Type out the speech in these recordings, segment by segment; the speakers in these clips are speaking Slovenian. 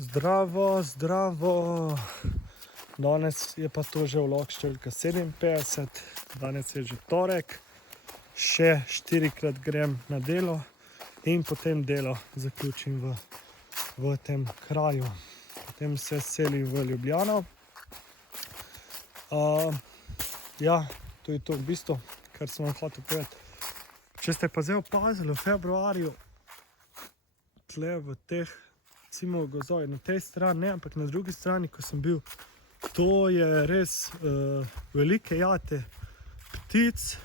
Zdravo, zdravo. Danes je pa to že vlog številka 57, danes je že torek, še 4-krat grem na delo in potem delo zaključim v tem kraju. Potem se selim v Ljubljano. Ja, to je to v bistvu, kar sem vam hotel povedati. Če ste pa zdaj opazili v februarju, tle v teh recimo gozdovih, na tej strani ne, ampak na drugi strani, ko sem bil, to je res velike jate ptic,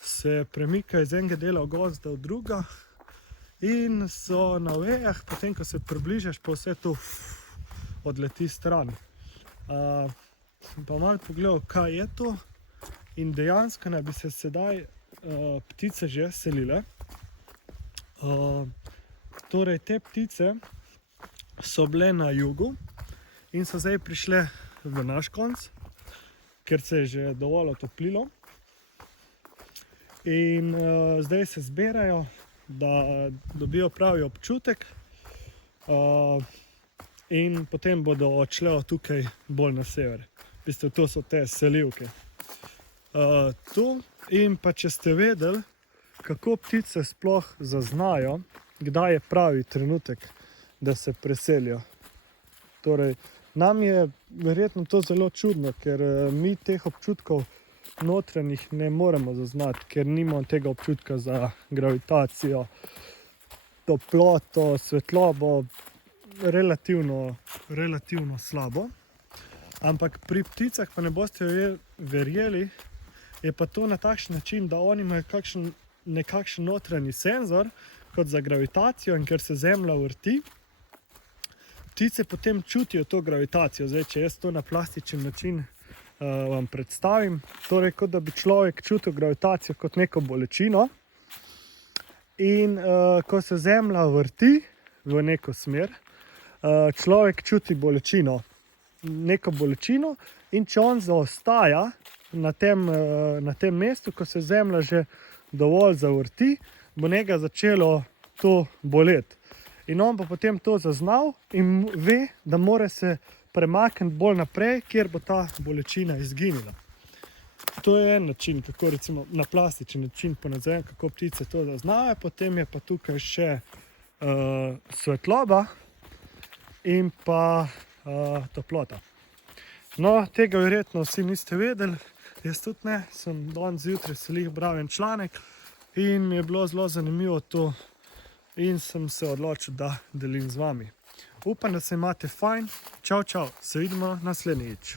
se premikajo iz enega dela gozda v druga in so na vejah, potem ko se približaš, pa vse to odleti stran. Sem pa malo pogledal, kaj je to, in dejansko naj bi se sedaj ptice že selile. Torej, te ptice so bile na jugu in so zdaj prišle v naš konec, ker se je že dovolj otoplilo. In zdaj se zbirajo, da dobijo pravi občutek, in potem bodo odšle od tukaj bolj na sever. V bistvu, to so te selivke. In pa če ste vedeli, kako ptice sploh zaznajo, kdaj je pravi trenutek, da se preselijo. Torej, nam je verjetno to zelo čudno, ker mi teh občutkov notranjih ne moremo zaznati, ker nimamo tega občutka za gravitacijo, toploto, svetlobo, relativno slabo. Ampak pri pticah, pa ne boste verjeli, je pa to na takšen način, da oni imajo nekakšen notranji senzor, kot za gravitacijo, in ker se Zemlja vrti, ptice potem čutijo to gravitacijo. Zdaj, če jaz to na plastičen način vam predstavim, torej kot da bi človek čutil gravitacijo kot neko bolečino, in ko se Zemlja vrti v neko smer, človek čuti neko bolečino, in če on zaostaja na tem mestu, ko se Zemlja že dovolj zavrti, bo njega začelo to boleti. In on bo potem to zaznal in ve, da mora se premakniti bolj naprej, kjer bo ta bolečina izginila. To je en način, kako recimo na plastičen način ponazorjam, kako ptice to zaznajo. Potem je pa tukaj še svetloba in pa toplota. No, tega verjetno vsi niste vedeli, jaz tudi ne, sem danes zjutraj se glih bral en članek in mi je bilo zelo zanimivo to in sem se odločil, da delim z vami. Upam, da se imate fajn. Čau, čau, se vidimo naslednjič.